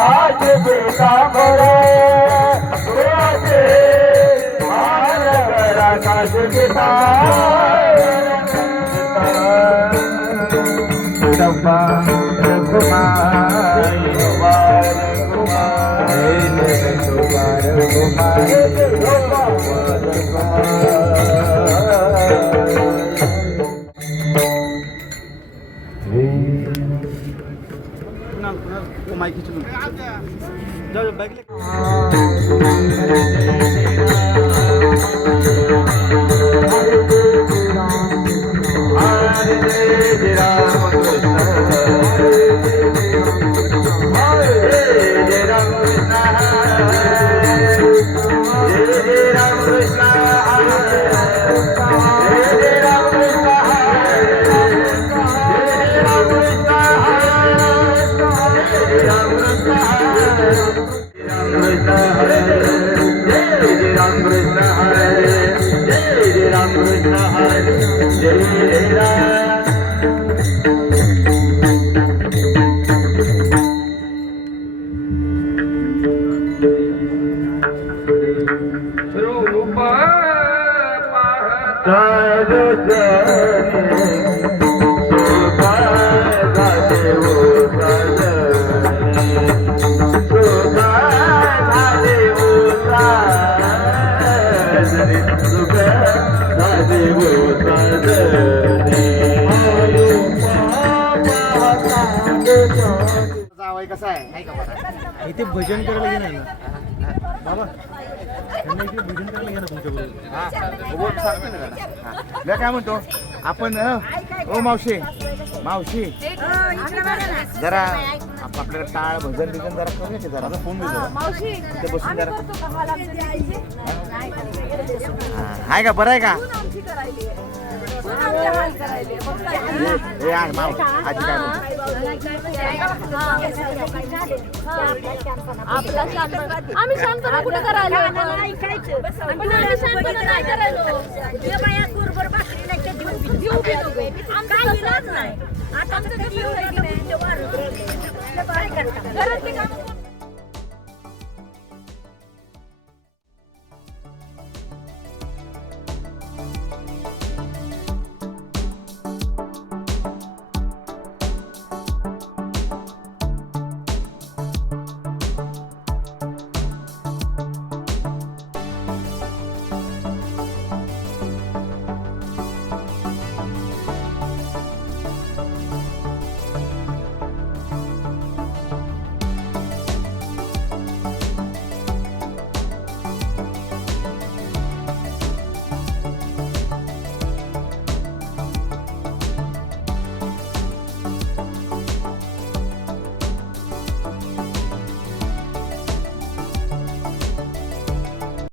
पितांबर सुराचे महानगर आकाश पिता डब्बा तो माइक खींच लूँ Krishna Hare Jai Ram Krishna Hare Jai Ram Krishna Hare Jai Ram Swarupa Pahata Jai कसा आहे? का इथे भजन करायला गेलं ना. बाबा त्यांना इथे भजन करायला तुमच्याबरोबर हा उभं सांगतो ना जरा. हा. मी काय म्हणतो आपण ओ मावशी मावशी. जरा आप- आपल्याला टाळ भजन बिजन जरा करूया की जरा. फोन दे जरा. बसून जरा. हा, आहे का? बरं आहे का? ए, ए, आहे माव आजी काय म्हणते आपला शांतपणा आम्ही शांतपणा कुठे करायला पण आम्ही शांतपणा नाही करायलो देऊ बी नको. आमचं तसंच नाही आता आमचं तसं आहे की नाही. घरातले काम